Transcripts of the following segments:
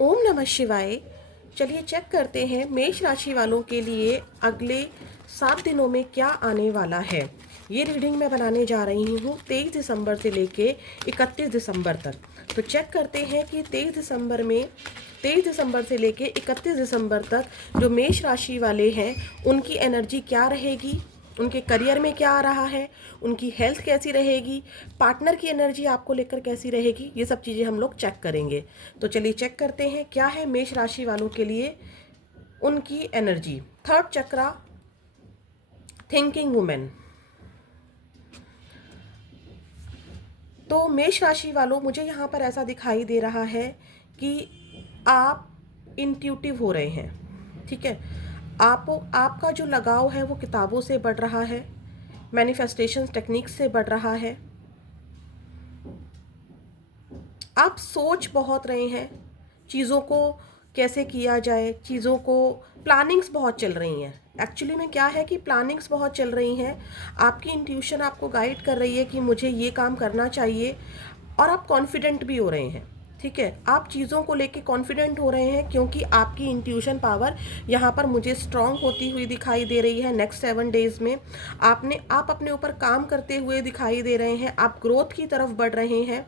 ओम नमः शिवाय। चलिए चेक करते हैं मेष राशि वालों के लिए अगले 7 दिनों में क्या आने वाला है। ये रीडिंग मैं बनाने जा रही हूँ 23 दिसंबर से लेके 31 दिसंबर तक। तो चेक करते हैं कि 23 दिसंबर से लेके 31 दिसंबर तक जो मेष राशि वाले हैं उनकी एनर्जी क्या रहेगी, उनके करियर में क्या आ रहा है, उनकी हेल्थ कैसी रहेगी, पार्टनर की एनर्जी आपको लेकर कैसी रहेगी, ये सब चीज़ें हम लोग चेक करेंगे। तो चलिए चेक करते हैं क्या है मेष राशि वालों के लिए उनकी एनर्जी। थर्ड चक्रा, थिंकिंग वुमेन। तो मेष राशि वालों, मुझे यहाँ पर ऐसा दिखाई दे रहा है कि आप इंट्यूटिव हो रहे हैं। ठीक है, आपका जो लगाव है वो किताबों से बढ़ रहा है, मैनिफेस्टेशन टेक्निक्स से बढ़ रहा है। आप सोच बहुत रहे हैं चीज़ों को कैसे किया जाए, चीज़ों को प्लानिंग्स बहुत चल रही हैं। एक्चुअली में क्या है कि प्लानिंग्स बहुत चल रही हैं। आपकी इंट्यूशन आपको गाइड कर रही है कि मुझे ये काम करना चाहिए, और आप कॉन्फिडेंट भी हो रहे हैं। ठीक है, आप चीज़ों को लेके कॉन्फिडेंट हो रहे हैं क्योंकि आपकी इंट्यूशन पावर यहाँ पर मुझे स्ट्रांग होती हुई दिखाई दे रही है। नेक्स्ट 7 डेज में आप अपने ऊपर काम करते हुए दिखाई दे रहे हैं, आप ग्रोथ की तरफ बढ़ रहे हैं।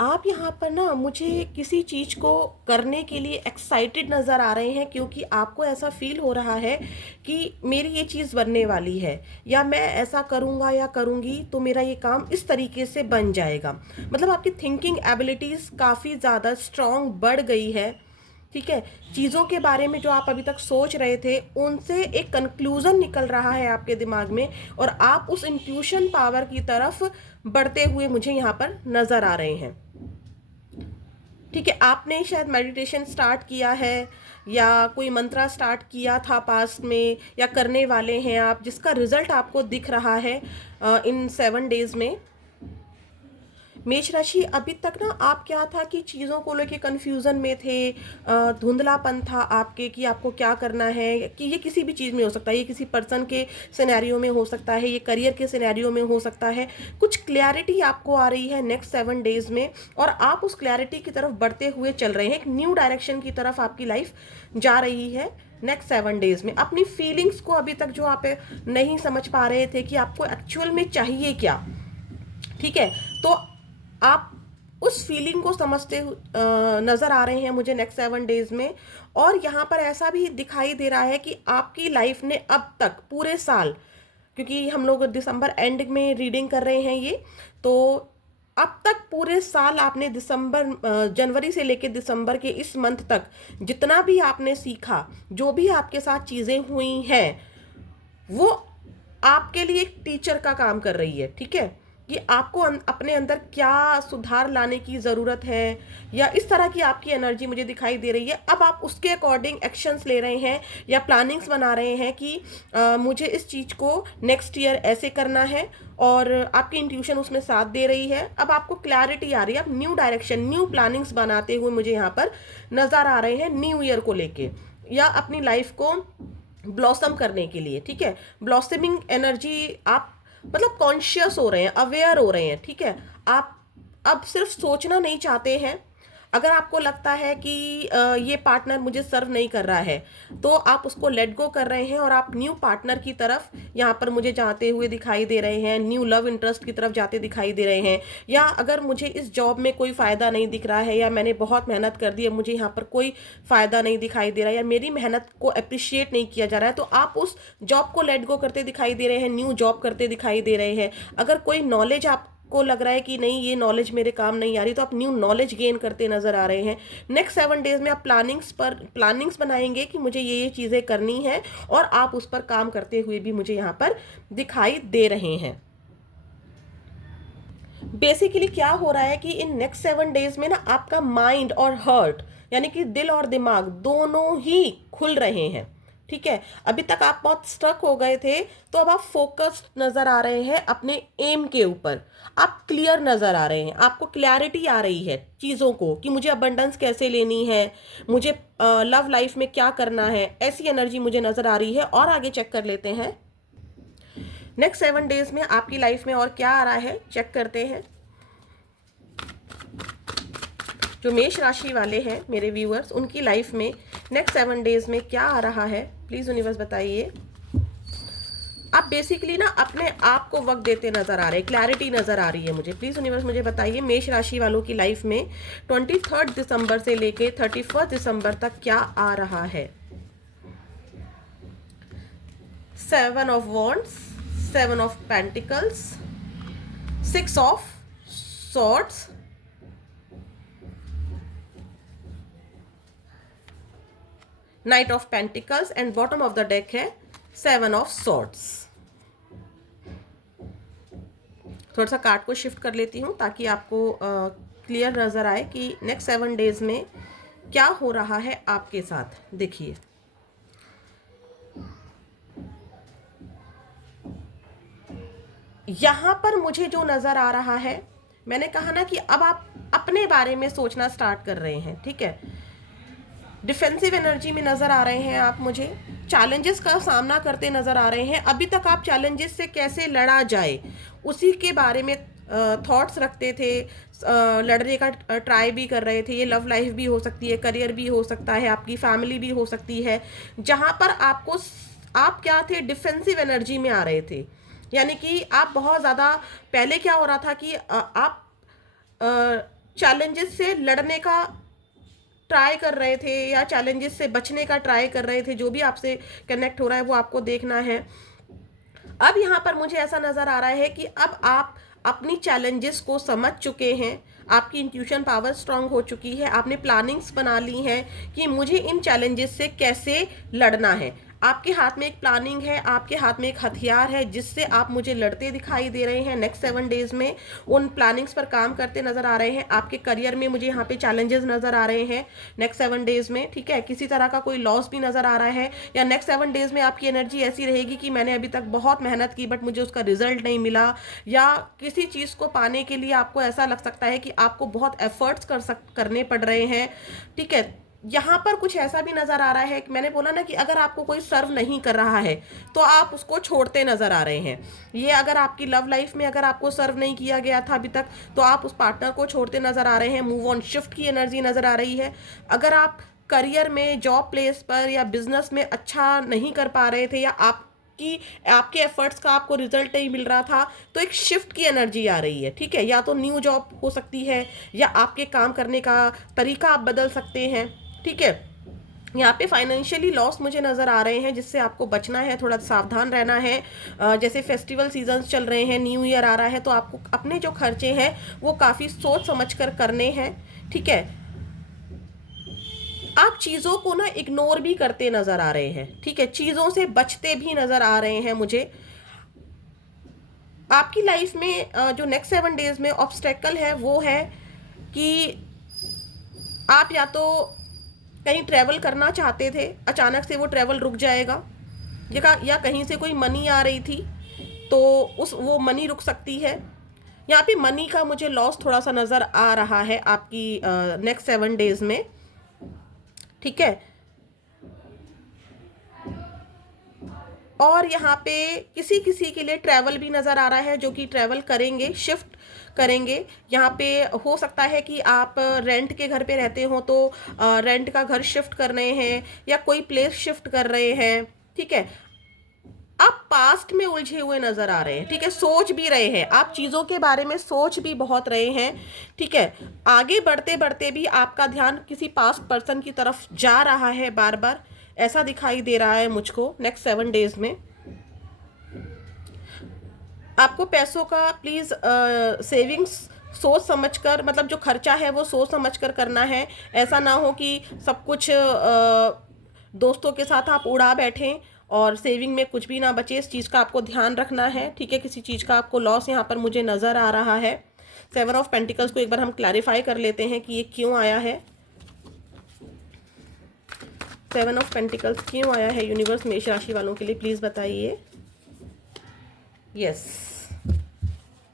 आप यहाँ पर ना मुझे किसी चीज़ को करने के लिए एक्साइटेड नज़र आ रहे हैं, क्योंकि आपको ऐसा फील हो रहा है कि मेरी ये चीज़ बनने वाली है, या मैं ऐसा करूँगा या करूँगी तो मेरा ये काम इस तरीके से बन जाएगा। मतलब आपकी थिंकिंग एबिलिटीज़ काफ़ी ज़्यादा स्ट्रॉन्ग बढ़ गई है। ठीक है, चीज़ों के बारे में जो आप अभी तक सोच रहे थे उनसे एक कंक्लूज़न निकल रहा है आपके दिमाग में, और आप उस इंट्यूशन पावर की तरफ बढ़ते हुए मुझे यहाँ पर नज़र आ रहे हैं। ठीक है, आपने शायद मेडिटेशन स्टार्ट किया है, या कोई मंत्रा स्टार्ट किया था पास्ट में, या करने वाले हैं आप, जिसका रिजल्ट आपको दिख रहा है इन 7 डेज में। मेष राशि, अभी तक ना आप क्या था कि चीज़ों को लेके कन्फ्यूज़न में थे, धुंधलापन था आपके कि आपको क्या करना है। कि ये किसी भी चीज़ में हो सकता है, ये किसी पर्सन के सिनेरियो में हो सकता है, ये करियर के सिनेरियो में हो सकता है। कुछ क्लैरिटी आपको आ रही है नेक्स्ट 7 डेज में, और आप उस क्लैरिटी की तरफ बढ़ते हुए चल रहे हैं। एक न्यू डायरेक्शन की तरफ आपकी लाइफ जा रही है नेक्स्ट 7 डेज में। अपनी फीलिंग्स को अभी तक जो आप नहीं समझ पा रहे थे कि आपको एक्चुअल में चाहिए क्या, ठीक है, तो आप उस फीलिंग को समझते नज़र आ रहे हैं मुझे नेक्स्ट 7 डेज में। और यहाँ पर ऐसा भी दिखाई दे रहा है कि आपकी लाइफ ने अब तक पूरे साल, क्योंकि हम लोग दिसंबर एंड में रीडिंग कर रहे हैं ये, तो अब तक पूरे साल आपने जनवरी से लेकर दिसंबर के इस मंथ तक जितना भी आपने सीखा, जो भी आपके साथ चीज़ें हुई हैं, वो आपके लिए एक टीचर का काम कर रही है। ठीक है, कि आपको अपने अंदर क्या सुधार लाने की ज़रूरत है, या इस तरह की आपकी एनर्जी मुझे दिखाई दे रही है। अब आप उसके अकॉर्डिंग एक्शंस ले रहे हैं, या प्लानिंग्स बना रहे हैं कि मुझे इस चीज़ को नेक्स्ट ईयर ऐसे करना है, और आपकी इंट्यूशन उसमें साथ दे रही है। अब आपको क्लैरिटी आ रही है, आप न्यू डायरेक्शन, न्यू प्लानिंग्स बनाते हुए मुझे यहाँ पर नज़र आ रहे हैं न्यू ईयर को लेके, या अपनी लाइफ को ब्लॉसम करने के लिए। ठीक है, ब्लॉसमिंग एनर्जी, आप मतलब कॉन्शियस हो रहे हैं, अवेयर हो रहे हैं। ठीक है, आप अब सिर्फ सोचना नहीं चाहते हैं। अगर आपको लगता है कि ये पार्टनर मुझे सर्व नहीं कर रहा है, तो आप उसको लेट गो कर रहे हैं, और आप न्यू पार्टनर की तरफ यहाँ पर मुझे जाते हुए दिखाई दे रहे हैं, न्यू लव इंटरेस्ट की तरफ जाते दिखाई दे रहे हैं। या अगर मुझे इस जॉब में कोई फ़ायदा नहीं दिख रहा है, या मैंने बहुत मेहनत कर दी है, मुझे यहाँ पर कोई फ़ायदा नहीं दिखाई दे रहा है, या मेरी मेहनत को अप्रिशिएट नहीं किया जा रहा है, तो आप उस जॉब को लेट गो करते दिखाई दे रहे हैं, न्यू जॉब करते दिखाई दे रहे हैं। अगर कोई नॉलेज आपको लग रहा है कि नहीं, ये नॉलेज मेरे काम नहीं आ रही, तो आप न्यू नॉलेज गेन करते नजर आ रहे हैं। नेक्स्ट 7 डेज में आप प्लानिंग्स बनाएंगे कि मुझे ये चीज़ें करनी है, और आप उस पर काम करते हुए भी मुझे यहाँ पर दिखाई दे रहे हैं। बेसिकली क्या हो रहा है कि इन नेक्स्ट 7 डेज में ना आपका माइंड और हर्ट, यानी कि दिल और दिमाग दोनों ही खुल रहे हैं। ठीक है, अभी तक आप बहुत स्ट्रक हो गए थे, तो अब आप फोकस्ड नजर आ रहे हैं अपने एम के ऊपर। आप क्लियर नजर आ रहे हैं, आपको क्लैरिटी आ रही है चीज़ों को कि मुझे अबंडेंस कैसे लेनी है, मुझे लव लाइफ में क्या करना है। ऐसी एनर्जी मुझे नजर आ रही है। और आगे चेक कर लेते हैं नेक्स्ट 7 डेज में आपकी लाइफ में और क्या आ रहा है, चेक करते हैं। जो मेष राशि वाले हैं मेरे व्यूअर्स, उनकी लाइफ में नेक्स्ट 7 डेज में क्या आ रहा है, प्लीज़ यूनिवर्स बताइए। आप बेसिकली ना अपने आप को वक्त देते नजर आ रहे हैं, क्लैरिटी नजर आ रही है मुझे। प्लीज यूनिवर्स मुझे बताइए मेष राशि वालों की लाइफ में 23 दिसंबर से लेके 31 दिसंबर तक क्या आ रहा है। 7 of wands, 7 of pentacles, 6 of swords, night of pentacles and bottom of the deck है 7 ऑफ सॉर्ड्स। थोड़ा सा कार्ड को शिफ्ट कर लेती हूँ ताकि आपको क्लियर नज़र आए कि नेक्स्ट 7 डेज में क्या हो रहा है आपके साथ। देखिए यहाँ पर मुझे जो नज़र आ रहा है, मैंने कहा ना कि अब आप अपने बारे में सोचना स्टार्ट कर रहे हैं, ठीक है। डिफेंसिव एनर्जी में नज़र आ रहे हैं आप मुझे, चैलेंजेस का सामना करते नज़र आ रहे हैं। अभी तक आप चैलेंजेस से कैसे लड़ा जाए उसी के बारे में थॉट्स रखते थे, लड़ने का ट्राई भी कर रहे थे। ये लव लाइफ भी हो सकती है, करियर भी हो सकता है, आपकी फैमिली भी हो सकती है, जहाँ पर आप क्या थे, डिफेंसिव एनर्जी में आ रहे थे। यानी कि आप बहुत ज़्यादा, पहले क्या हो रहा था कि आप चैलेंजेस से लड़ने का ट्राई कर रहे थे या चैलेंजेस से बचने का ट्राई कर रहे थे। जो भी आपसे कनेक्ट हो रहा है वो आपको देखना है। अब यहाँ पर मुझे ऐसा नज़र आ रहा है कि अब आप अपनी चैलेंजेस को समझ चुके हैं, आपकी इंट्यूशन पावर स्ट्रांग हो चुकी है, आपने प्लानिंग्स बना ली हैं कि मुझे इन चैलेंजेस से कैसे लड़ना है। आपके हाथ में एक प्लानिंग है, आपके हाथ में एक हथियार है जिससे आप मुझे लड़ते दिखाई दे रहे हैं। नेक्स्ट 7 डेज में उन प्लानिंग्स पर काम करते नजर आ रहे हैं। आपके करियर में मुझे यहाँ पे चैलेंजेस नजर आ रहे हैं नेक्स्ट 7 डेज में, ठीक है। किसी तरह का कोई लॉस भी नजर आ रहा है, या नेक्स्ट 7 डेज में आपकी एनर्जी ऐसी रहेगी कि मैंने अभी तक बहुत मेहनत की बट मुझे उसका रिजल्ट नहीं मिला, या किसी चीज़ को पाने के लिए आपको ऐसा लग सकता है कि आपको बहुत एफर्ट्स करने पड़ रहे हैं, ठीक है। यहाँ पर कुछ ऐसा भी नजर आ रहा है कि मैंने बोला ना कि अगर आपको कोई सर्व नहीं कर रहा है तो आप उसको छोड़ते नजर आ रहे हैं। ये अगर आपकी लव लाइफ में अगर आपको सर्व नहीं किया गया था अभी तक तो आप उस पार्टनर को छोड़ते नजर आ रहे हैं। मूव ऑन, शिफ्ट की एनर्जी नजर आ रही है। अगर आप करियर में, जॉब प्लेस पर या बिजनेस में अच्छा नहीं कर पा रहे थे, या कि आपके एफर्ट्स का आपको रिजल्ट नहीं मिल रहा था, तो एक शिफ्ट की एनर्जी आ रही है, ठीक है। या तो न्यू जॉब हो सकती है, या आपके काम करने का तरीका आप बदल सकते हैं, ठीक है। यहाँ पे फाइनेंशियली लॉस मुझे नज़र आ रहे हैं जिससे आपको बचना है, थोड़ा सावधान रहना है। जैसे फेस्टिवल सीजन्स चल रहे हैं, न्यू ईयर आ रहा है, तो आपको अपने जो खर्चे हैं वो काफ़ी सोच समझ कर करने हैं, ठीक है। आप चीज़ों को ना इग्नोर भी करते नज़र आ रहे हैं, ठीक है, चीज़ों से बचते भी नज़र आ रहे हैं मुझे। आपकी लाइफ में जो नेक्स्ट 7 डेज में ऑब्स्टेकल है वो है कि आप या तो कहीं ट्रैवल करना चाहते थे, अचानक से वो ट्रैवल रुक जाएगा, या कहीं से कोई मनी आ रही थी तो वो मनी रुक सकती है। यहाँ पे मनी का मुझे लॉस थोड़ा सा नज़र आ रहा है आपकी नेक्स्ट 7 डेज में, ठीक है। और यहाँ पे किसी किसी के लिए ट्रैवल भी नज़र आ रहा है, जो कि ट्रैवल करेंगे, शिफ्ट करेंगे। यहाँ पे हो सकता है कि आप रेंट के घर पे रहते हो तो रेंट का घर शिफ्ट कर रहे हैं, या कोई प्लेस शिफ्ट कर रहे हैं, ठीक है। आप पास्ट में उलझे हुए नज़र आ रहे हैं, ठीक है, सोच भी रहे हैं, आप चीज़ों के बारे में सोच भी बहुत रहे हैं, ठीक है। आगे बढ़ते बढ़ते भी आपका ध्यान किसी पास्ट पर्सन की तरफ जा रहा है बार बार, ऐसा दिखाई दे रहा है मुझको नेक्स्ट 7 डेज में। आपको पैसों का प्लीज़ सेविंग्स सोच समझकर, मतलब जो खर्चा है वो सोच समझकर करना है। ऐसा ना हो कि सब कुछ दोस्तों के साथ आप उड़ा बैठें और सेविंग में कुछ भी ना बचे। इस चीज़ का आपको ध्यान रखना है, ठीक है। किसी चीज़ का आपको लॉस यहाँ पर मुझे नज़र आ रहा है। 7 ऑफ पेंटिकल्स को एक बार हम क्लैरिफाई कर लेते हैं कि ये क्यों आया है। 7 ऑफ पेंटिकल्स क्यों आया है यूनिवर्स मेष राशि वालों के लिए, प्लीज़ बताइए। Yes,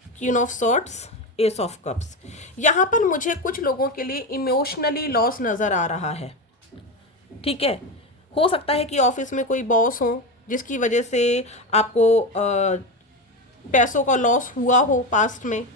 queen of swords, S of cups. यहाँ पर मुझे कुछ लोगों के लिए इमोशनली लॉस नज़र आ रहा है, ठीक है। हो सकता है कि ऑफिस में कोई बॉस हो जिसकी वजह से आपको पैसों का लॉस हुआ हो पास्ट में,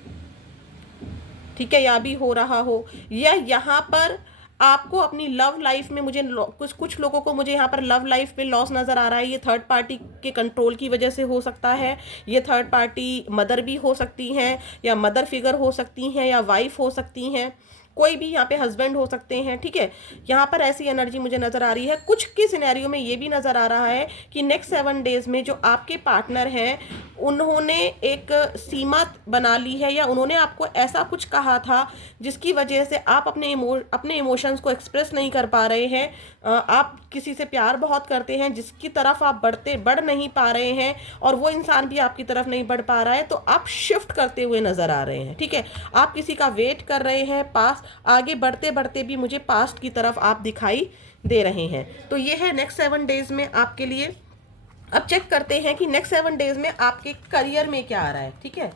ठीक है, या भी हो रहा हो, या यहाँ पर आपको अपनी लव लाइफ में मुझे कुछ कुछ लोगों को मुझे यहाँ पर लव लाइफ पे लॉस नज़र आ रहा है। ये थर्ड पार्टी के कंट्रोल की वजह से हो सकता है। ये थर्ड पार्टी मदर भी हो सकती हैं, या मदर फिगर हो सकती हैं, या वाइफ हो सकती हैं, कोई भी यहाँ पे हस्बैंड हो सकते हैं। ठीक है, यहाँ पर ऐसी एनर्जी मुझे नज़र आ रही है। कुछ के सिनेरियो में ये भी नज़र आ रहा है कि नेक्स्ट 7 डेज में जो आपके पार्टनर हैं उन्होंने एक सीमा बना ली है, या उन्होंने आपको ऐसा कुछ कहा था जिसकी वजह से आप अपने इमोशंस को एक्सप्रेस नहीं कर पा रहे हैं। आप किसी से प्यार बहुत करते हैं जिसकी तरफ आप बढ़ नहीं पा रहे हैं, और वो इंसान भी आपकी तरफ नहीं बढ़ पा रहा है, तो आप शिफ्ट करते हुए नज़र आ रहे हैं। ठीक है, आप किसी का वेट कर रहे हैं, पास आगे बढ़ते बढ़ते भी मुझे पास्ट की तरफ आप दिखाई दे रहे हैं। तो ये है नेक्स्ट 7 डेज में आपके लिए। अब चेक करते हैं कि नेक्स्ट 7 डेज में आपके करियर में क्या आ रहा है। ठीक है,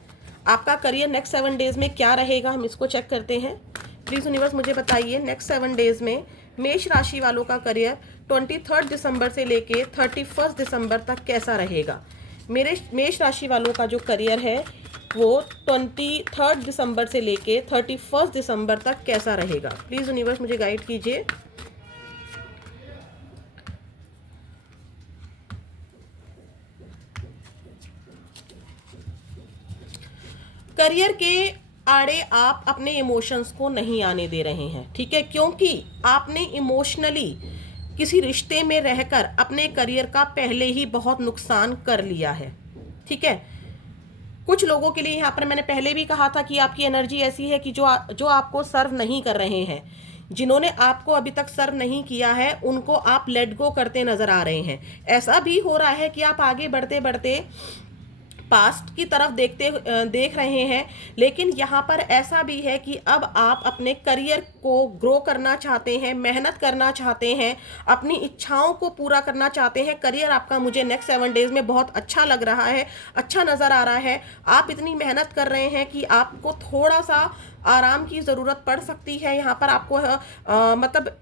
आपका करियर नेक्स्ट 7 डेज में क्या रहेगा, हम इसको चेक करते हैं। प्लीज़ यूनिवर्स मुझे बताइए नेक्स्ट 7 डेज में मेष राशि वालों का करियर 23 दिसंबर से लेके 31 दिसंबर तक कैसा रहेगा। मेरे मेष राशि वालों का जो करियर है वो 23 दिसंबर से लेके 31 दिसंबर तक कैसा रहेगा। प्लीज़ यूनिवर्स मुझे गाइड कीजिए। करियर के आड़े आप अपने इमोशंस को नहीं आने दे रहे हैं। ठीक है, क्योंकि आपने इमोशनली किसी रिश्ते में रहकर अपने करियर का पहले ही बहुत नुकसान कर लिया है। ठीक है, कुछ लोगों के लिए यहाँ पर मैंने पहले भी कहा था कि आपकी एनर्जी ऐसी है कि जो आपको सर्व नहीं कर रहे हैं, जिन्होंने आपको अभी तक सर्व नहीं किया है उनको आप लेट गो करते नजर आ रहे हैं। ऐसा भी हो रहा है कि आप आगे बढ़ते बढ़ते पास्ट की तरफ देख रहे हैं, लेकिन यहाँ पर ऐसा भी है कि अब आप अपने करियर को ग्रो करना चाहते हैं, मेहनत करना चाहते हैं, अपनी इच्छाओं को पूरा करना चाहते हैं। करियर आपका मुझे नेक्स्ट 7 डेज में बहुत अच्छा लग रहा है, अच्छा नज़र आ रहा है। आप इतनी मेहनत कर रहे हैं कि आपको थोड़ा सा आराम की ज़रूरत पड़ सकती है। यहाँ पर आपको मतलब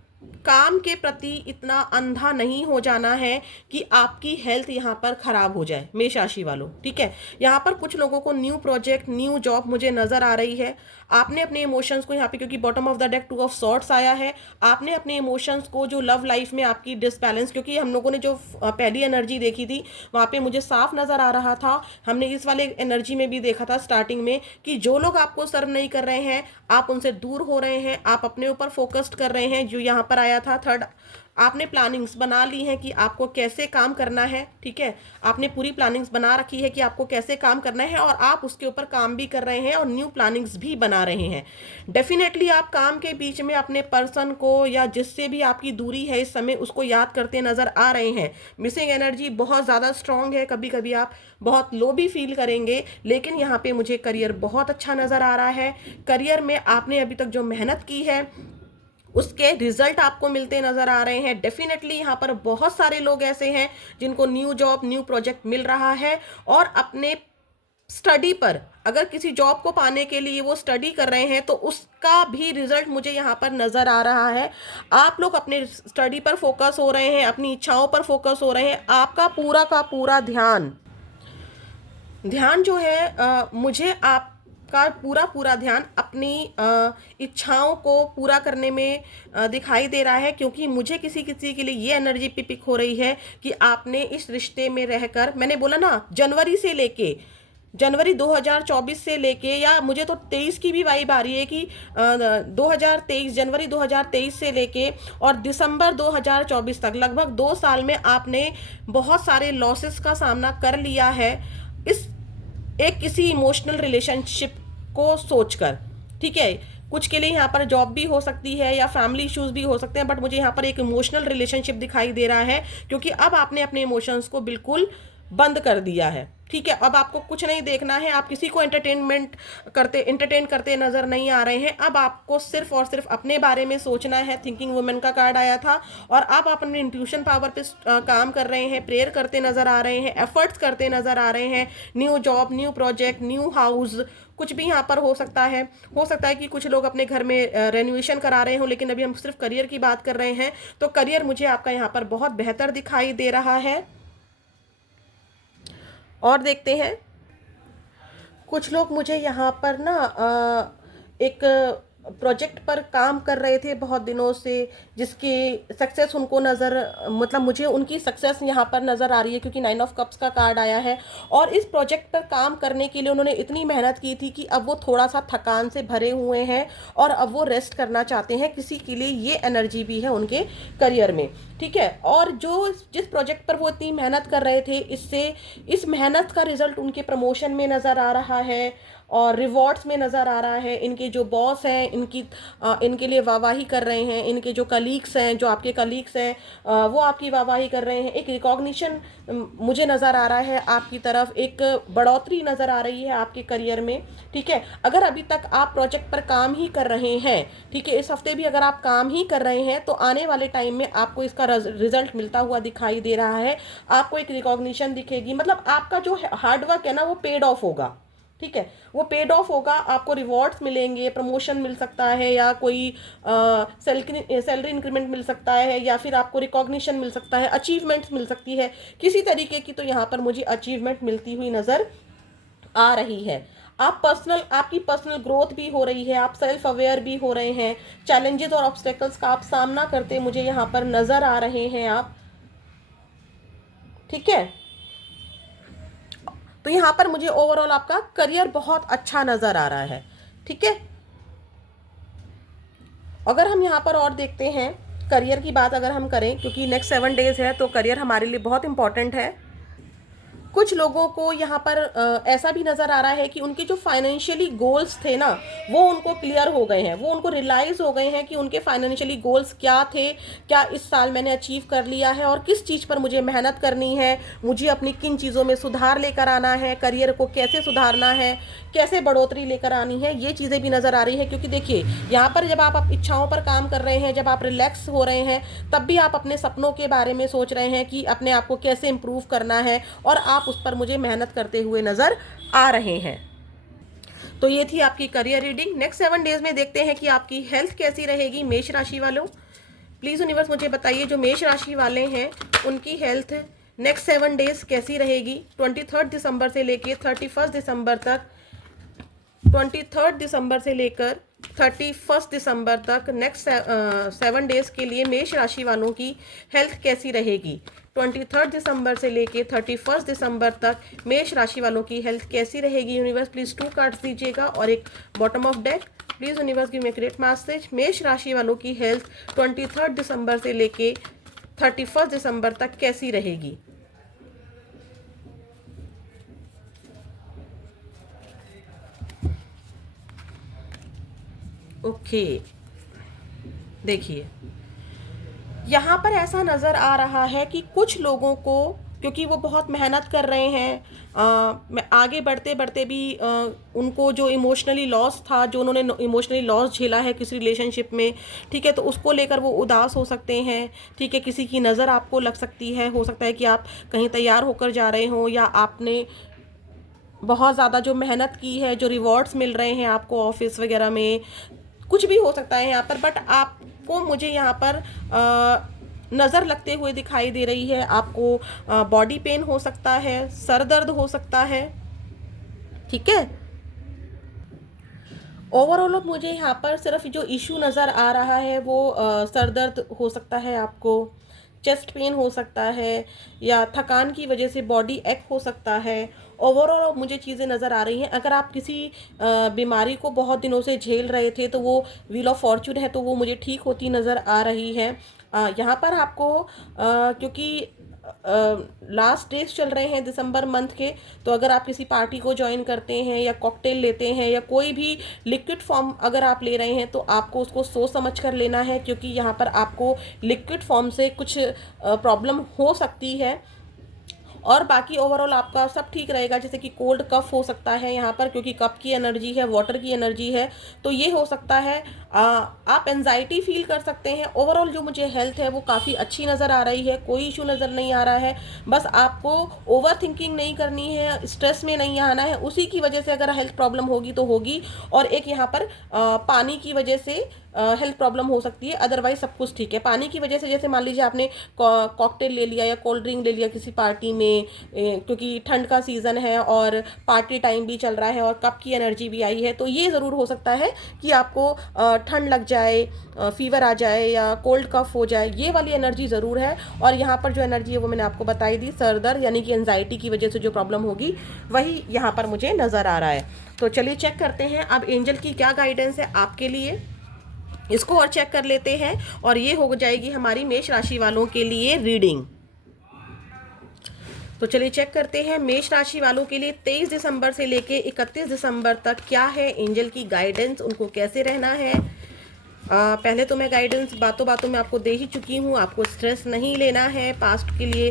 काम के प्रति इतना अंधा नहीं हो जाना है कि आपकी हेल्थ यहाँ पर ख़राब हो जाए मेष राशि वालों। ठीक है, यहाँ पर कुछ लोगों को न्यू प्रोजेक्ट, न्यू जॉब मुझे नज़र आ रही है। आपने अपने इमोशंस को यहाँ पे, क्योंकि bottom of the deck 2 of swords आया है, आपने अपने इमोशंस को, जो लव लाइफ में आपकी डिसबैलेंस, क्योंकि हम लोगों ने जो पहली एनर्जी देखी थी वहाँ पे मुझे साफ नज़र आ रहा था, हमने इस वाले एनर्जी में भी देखा था स्टार्टिंग में, कि जो लोग आपको सर्व नहीं कर रहे हैं आप उनसे दूर हो रहे हैं, आप अपने ऊपर फोकस्ड कर रहे हैं। जो यहाँ पर आया था थर्ड, आपने प्लानिंग्स बना ली है कि आपको कैसे काम करना है। ठीक है, आपने पूरी प्लानिंग्स बना रखी है कि आपको कैसे काम करना है, और आप उसके ऊपर काम भी कर रहे हैं और न्यू प्लानिंग्स भी बना रहे हैं। डेफिनेटली आप काम के बीच में अपने पर्सन को, या जिससे भी आपकी दूरी है इस समय, उसको याद करते नजर आ रहे हैं। मिसिंग एनर्जी बहुत ज़्यादा स्ट्रांग है, कभी कभी आप बहुत लो भी फील करेंगे, लेकिन यहाँ पे मुझे करियर बहुत अच्छा नज़र आ रहा है। करियर में आपने अभी तक जो मेहनत की है उसके रिजल्ट आपको मिलते नजर आ रहे हैं। डेफिनेटली यहाँ पर बहुत सारे लोग ऐसे हैं जिनको न्यू जॉब, न्यू प्रोजेक्ट मिल रहा है, और अपने स्टडी पर, अगर किसी जॉब को पाने के लिए वो स्टडी कर रहे हैं तो उसका भी रिजल्ट मुझे यहाँ पर नजर आ रहा है। आप लोग अपने स्टडी पर फोकस हो रहे हैं, अपनी इच्छाओं पर फोकस हो रहे हैं। आपका पूरा का पूरा ध्यान जो है मुझे आपका पूरा ध्यान अपनी इच्छाओं को पूरा करने में दिखाई दे रहा है, क्योंकि मुझे किसी किसी के लिए ये एनर्जी पिक हो रही है कि आपने इस रिश्ते में रहकर, मैंने बोला ना, जनवरी 2024 से लेके, या मुझे तो 23 की भी वाइब आ रही है कि 2023, जनवरी 2023 से लेके और दिसंबर 2024 तक, लगभग 2 साल में आपने बहुत सारे लॉसेस का सामना कर लिया है इस किसी इमोशनल रिलेशनशिप को सोचकर। ठीक है, कुछ के लिए यहाँ पर जॉब भी हो सकती है या फैमिली इश्यूज भी हो सकते हैं, बट मुझे यहाँ पर एक इमोशनल रिलेशनशिप दिखाई दे रहा है, क्योंकि अब आपने अपने इमोशंस को बिल्कुल बंद कर दिया है। ठीक है, अब आपको कुछ नहीं देखना है, आप किसी को एंटरटेन करते नजर नहीं आ रहे हैं। अब आपको सिर्फ और सिर्फ अपने बारे में सोचना है। थिंकिंग वुमेन का कार्ड आया था, और आप अपने इंट्यूशन पावर पे काम कर रहे हैं, प्रेयर करते नजर आ रहे हैं, एफर्ट्स करते नजर आ रहे हैं। New job, new project, new house, कुछ भी यहाँ पर हो सकता है। कि कुछ लोग अपने घर में रेनोवेशन करा रहे हो, लेकिन अभी हम सिर्फ करियर की बात कर रहे हैं, तो करियर मुझे आपका यहाँ पर बहुत बेहतर दिखाई दे रहा है। और देखते हैं, कुछ लोग मुझे यहाँ पर ना एक प्रोजेक्ट पर काम कर रहे थे बहुत दिनों से, जिसकी सक्सेस उनको नज़र, मतलब मुझे उनकी सक्सेस यहाँ पर नज़र आ रही है क्योंकि 9 ऑफ कप्स का कार्ड आया है। और इस प्रोजेक्ट पर काम करने के लिए उन्होंने इतनी मेहनत की थी कि अब वो थोड़ा सा थकान से भरे हुए हैं और अब वो रेस्ट करना चाहते हैं। किसी के लिए ये एनर्जी भी है उनके करियर में, ठीक है। और जो जिस प्रोजेक्ट पर वो इतनी मेहनत कर रहे थे, इससे इस मेहनत का रिजल्ट उनके प्रमोशन में नज़र आ रहा है और रिवॉर्ड्स में नज़र आ रहा है। इनके जो बॉस हैं इनके लिए वाहवाही कर रहे हैं, इनके जो कलीग्स हैं, जो आपके कलीग्स हैं, वो आपकी वाहवाही कर रहे हैं। एक रिकॉग्निशन मुझे नज़र आ रहा है आपकी तरफ, एक बढ़ोतरी नज़र आ रही है आपके करियर में, ठीक है। अगर अभी तक आप प्रोजेक्ट पर काम ही कर रहे हैं, ठीक है, इस हफ्ते भी अगर आप काम ही कर रहे हैं तो आने वाले टाइम में आपको इसका रिजल्ट मिलता हुआ दिखाई दे रहा है। आपको एक रिकॉग्निशन दिखेगी, मतलब आपका जो हार्डवर्क है ना वो पेड ऑफ होगा, ठीक है, वो पेड ऑफ होगा। आपको रिवॉर्ड्स मिलेंगे, प्रमोशन मिल सकता है या कोई सैलरी इंक्रीमेंट मिल सकता है या फिर आपको रिकॉग्निशन मिल सकता है, अचीवमेंट्स मिल सकती है किसी तरीके की। तो यहाँ पर मुझे अचीवमेंट मिलती हुई नज़र आ रही है। आपकी पर्सनल ग्रोथ भी हो रही है, आप सेल्फ अवेयर भी हो रहे हैं। चैलेंजेस और ऑब्स्टेकल्स का आप सामना करते मुझे यहाँ पर नज़र आ रहे हैं आप, ठीक है। तो यहाँ पर मुझे ओवरऑल आपका करियर बहुत अच्छा नज़र आ रहा है, ठीक है। अगर हम यहाँ पर और देखते हैं करियर की बात अगर हम करें, क्योंकि नेक्स्ट 7 डेज है तो करियर हमारे लिए बहुत इंपॉर्टेंट है। कुछ लोगों को यहाँ पर ऐसा भी नज़र आ रहा है कि उनके जो फाइनेंशियली गोल्स थे ना वो उनको क्लियर हो गए हैं, वो उनको रियलाइज़ हो गए हैं कि उनके फाइनेंशियली गोल्स क्या थे, क्या इस साल मैंने अचीव कर लिया है और किस चीज़ पर मुझे मेहनत करनी है, मुझे अपनी किन चीज़ों में सुधार लेकर आना है, करियर को कैसे सुधारना है, कैसे बढ़ोतरी लेकर आनी है, ये चीज़ें भी नज़र आ रही है। क्योंकि देखिए यहाँ पर जब आप इच्छाओं पर काम कर रहे हैं, जब आप रिलैक्स हो रहे हैं, तब भी आप अपने सपनों के बारे में सोच रहे हैं कि अपने आप को कैसे इम्प्रूव करना है और आप उस पर मुझे मेहनत करते हुए नज़र आ रहे हैं। तो ये थी आपकी करियर रीडिंग। नेक्स्ट 7 डेज में देखते हैं कि आपकी हेल्थ कैसी रहेगी मेष राशि वालों। प्लीज़ यूनिवर्स मुझे बताइए जो मेष राशि वाले हैं उनकी हेल्थ नेक्स्ट 7 डेज कैसी रहेगी, 23 दिसंबर से लेके 31 दिसंबर तक। 23 दिसंबर से लेकर 31 दिसंबर तक नेक्स्ट 7 डेज के लिए मेष राशि वालों की हेल्थ कैसी रहेगी। 23 दिसंबर से लेके 31 दिसंबर तक मेष राशि वालों की हेल्थ कैसी रहेगी। यूनिवर्स प्लीज 2 कार्ड्स दीजिएगा और एक bottom of deck. Please universe give me great message. मेष राशि वालों की हेल्थ 23 दिसंबर से लेके 31 दिसंबर तक कैसी रहेगी। ओके, देखिए यहाँ पर ऐसा नज़र आ रहा है कि कुछ लोगों को, क्योंकि वो बहुत मेहनत कर रहे हैं, आगे बढ़ते बढ़ते भी उनको जो इमोशनली लॉस था, जो उन्होंने इमोशनली लॉस झेला है किसी रिलेशनशिप में, ठीक है, तो उसको लेकर वो उदास हो सकते हैं, ठीक है। किसी की नज़र आपको लग सकती है, हो सकता है कि आप कहीं तैयार होकर जा रहे हो या आपने बहुत ज़्यादा जो मेहनत की है, जो रिवॉर्ड्स मिल रहे हैं आपको ऑफिस वगैरह में, कुछ भी हो सकता है यहाँ पर, बट आपको मुझे यहाँ पर नज़र लगते हुए दिखाई दे रही है। आपको बॉडी पेन हो सकता है, सर दर्द हो सकता है, ठीक है। ओवरऑल मुझे यहाँ पर सिर्फ जो इशू नज़र आ रहा है वो सर दर्द हो सकता है, आपको चेस्ट पेन हो सकता है या थकान की वजह से बॉडी एक हो सकता है। ओवरऑल मुझे चीज़ें नज़र आ रही हैं। अगर आप किसी बीमारी को बहुत दिनों से झेल रहे थे तो वो व्हील ऑफ फॉर्चून है, तो वो मुझे ठीक होती नज़र आ रही है। यहाँ पर आपको क्योंकि लास्ट डेज चल रहे हैं दिसंबर मंथ के, तो अगर आप किसी पार्टी को ज्वाइन करते हैं या कॉकटेल लेते हैं या कोई भी लिक्विड फॉर्म अगर आप ले रहे हैं तो आपको उसको सोच समझ कर लेना है, क्योंकि यहाँ पर आपको लिक्विड फॉर्म से कुछ प्रॉब्लम हो सकती है। और बाकी ओवरऑल आपका सब ठीक रहेगा। जैसे कि कोल्ड कफ हो सकता है यहाँ पर, क्योंकि कप की एनर्जी है, वाटर की एनर्जी है, तो ये हो सकता है। आप एंजाइटी फील कर सकते हैं। ओवरऑल जो मुझे हेल्थ है वो काफ़ी अच्छी नज़र आ रही है, कोई इशू नज़र नहीं आ रहा है। बस आपको ओवर थिंकिंग नहीं करनी है, स्ट्रेस में नहीं आना है। उसी की वजह से अगर हेल्थ प्रॉब्लम होगी तो होगी, और एक यहाँ पर पानी की वजह से हेल्थ प्रॉब्लम हो सकती है, अदरवाइज सब कुछ ठीक है। पानी की वजह से जैसे मान लीजिए आपने कॉकटेल ले लिया या कोल्ड ड्रिंक ले लिया किसी पार्टी में क्योंकि ठंड का सीज़न है और पार्टी टाइम भी चल रहा है और कप की एनर्जी भी आई है, तो ये ज़रूर हो सकता है कि आपको ठंड लग जाए, फीवर आ जाए या कोल्ड कफ हो जाए, ये वाली एनर्जी ज़रूर है। और यहाँ पर जो एनर्जी है वो मैंने आपको बताई दी, सर दर्द यानी कि एंजाइटी की वजह से जो प्रॉब्लम होगी वही यहाँ पर मुझे नज़र आ रहा है। तो चलिए चेक करते हैं अब एंजल की क्या गाइडेंस है आपके लिए, इसको और चेक कर लेते हैं। और ये हो जाएगी हमारी मेष राशि वालों के लिए रीडिंग। तो चलिए चेक करते हैं मेष राशि वालों के लिए 23 दिसंबर से लेके 31 दिसंबर तक क्या है एंजल की गाइडेंस, उनको कैसे रहना है। पहले तो मैं गाइडेंस बातों बातों में आपको दे ही चुकी हूँ। आपको स्ट्रेस नहीं लेना है, पास्ट के लिए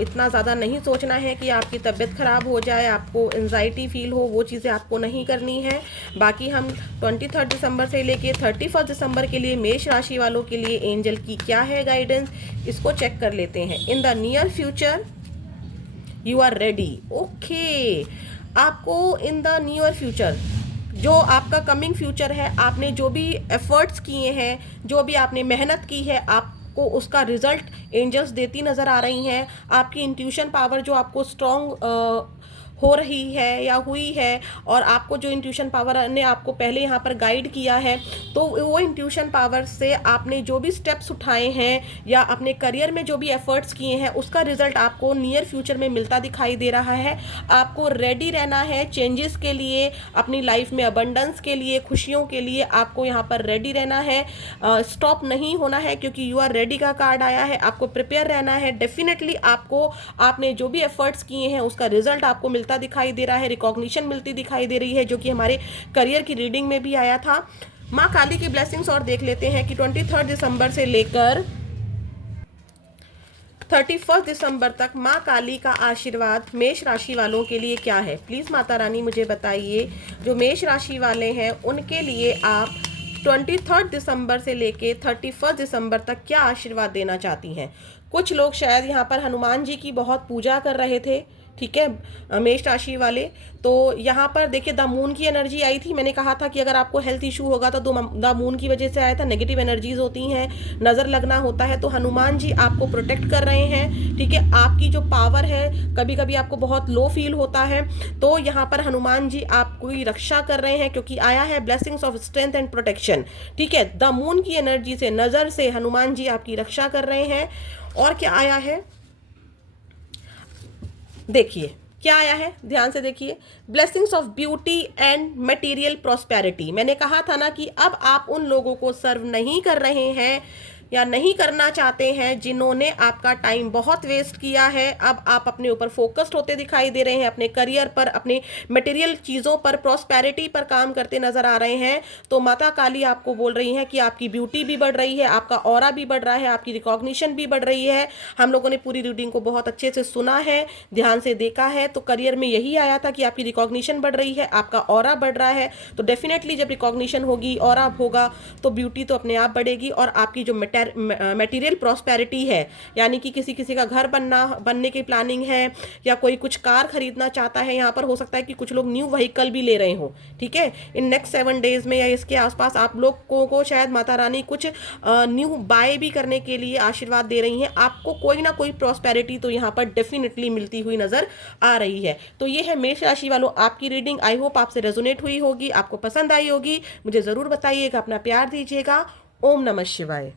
इतना ज़्यादा नहीं सोचना है कि आपकी तबीयत ख़राब हो जाए, आपको एंजाइटी फील हो, वो चीज़ें आपको नहीं करनी है। बाकी हम 23 दिसंबर से लेके 31 दिसंबर के लिए मेष राशि वालों के लिए एंजल की क्या है गाइडेंस, इसको चेक कर लेते हैं। In the near future you are ready. Okay, आपको इन द नियर फ्यूचर, जो आपका कमिंग फ्यूचर है, आपने जो भी एफर्ट्स किए हैं, जो भी आपने मेहनत की है, आपको उसका रिजल्ट एंजल्स देती नज़र आ रही हैं। आपकी इंट्यूशन पावर जो आपको स्ट्रॉन्ग हो रही है या हुई है, और आपको जो इंट्यूशन पावर ने आपको पहले यहाँ पर गाइड किया है, तो वो इंट्यूशन पावर से आपने जो भी स्टेप्स उठाए हैं या अपने करियर में जो भी एफर्ट्स किए हैं, उसका रिजल्ट आपको नियर फ्यूचर में मिलता दिखाई दे रहा है। आपको रेडी रहना है चेंजेस के लिए, अपनी लाइफ में अबंडेंस के लिए, खुशियों के लिए आपको यहाँ पर रेडी रहना है। स्टॉप नहीं होना है, क्योंकि यू आर रेडी का कार्ड आया है। आपको प्रिपेयर रहना है। डेफिनेटली आपको, आपने जो भी एफर्ट्स किए हैं उसका रिजल्ट आपको मिलता दिखाई दे रहा है, रिकॉग्निशन मिलती दिखाई दे रही है, जो कि हमारे करियर की रीडिंग में भी आया था। माँ काली की ब्लेसिंग्स और देख लेते हैं कि 23 दिसंबर से लेकर 31 दिसंबर तक माँ काली का आशीर्वाद मेष राशि वालों के लिए क्या है। प्लीज़ माता रानी मुझे बताइए, जो मेष राशि वाले हैं उनके लिए आप 23 दिसंबर से लेके 31 दिसंबर तक क्या आशीर्वाद देना चाहती हैं। कुछ लोग शायद यहाँ पर हनुमान जी की बहुत पूजा कर रहे थे, ठीक है मेष राशि वाले। तो यहाँ पर देखिए द मून की एनर्जी आई थी। मैंने कहा था कि अगर आपको हेल्थ इशू होगा तो द मून की वजह से आया था। नेगेटिव एनर्जीज होती हैं, नज़र लगना होता है, तो हनुमान जी आपको प्रोटेक्ट कर रहे हैं, ठीक है। आपकी जो पावर है, कभी कभी आपको बहुत लो फील होता है, तो यहाँ पर हनुमान जी आपकी रक्षा कर रहे हैं, क्योंकि आया है blessings of strength and protection, ठीक है। द मून की एनर्जी से, नज़र से हनुमान जी आपकी रक्षा कर रहे हैं। और क्या आया है, देखिए क्या आया है, ध्यान से देखिए, blessings of beauty and material prosperity. मैंने कहा था ना कि अब आप उन लोगों को सर्व नहीं कर रहे हैं या नहीं करना चाहते हैं जिन्होंने आपका टाइम बहुत वेस्ट किया है। अब आप अपने ऊपर फोकस्ड होते दिखाई दे रहे हैं, अपने करियर पर, अपने मटेरियल चीज़ों पर, प्रॉस्पेरिटी पर काम करते नजर आ रहे हैं। तो माता काली आपको बोल रही हैं कि आपकी ब्यूटी भी बढ़ रही है, आपका ऑरा भी बढ़ रहा है, आपकी रिकॉग्निशन भी बढ़ रही है। हम लोगों ने पूरी रीडिंग को बहुत अच्छे से सुना है, ध्यान से देखा है, तो करियर में यही आया था कि आपकी रिकॉग्निशन बढ़ रही है, आपका ऑरा बढ़ रहा है। तो डेफिनेटली जब रिकॉग्निशन होगी, ऑरा होगा, तो ब्यूटी तो अपने आप बढ़ेगी। और आपकी जो मटेरियल प्रॉस्पेरिटी है, यानी कि किसी किसी का घर बनने की प्लानिंग है, या कोई कुछ कार खरीदना चाहता है, यहाँ पर हो सकता है कि कुछ लोग न्यू व्हीकल भी ले रहे हो, ठीक है। इन नेक्स्ट 7 डेज में या इसके आसपास आप लोगों को शायद माता रानी कुछ न्यू बाय भी करने के लिए आशीर्वाद दे रही हैं। आपको कोई ना कोई प्रॉस्पेरिटी तो यहाँ पर डेफिनेटली मिलती हुई नजर आ रही है। तो ये है मेष राशि वालों आपकी रीडिंग। आई होप आपसे रेजोनेट हुई होगी, आपको पसंद आई होगी। मुझे ज़रूर बताइएगा, अपना प्यार दीजिएगा। ओम नमः शिवाय।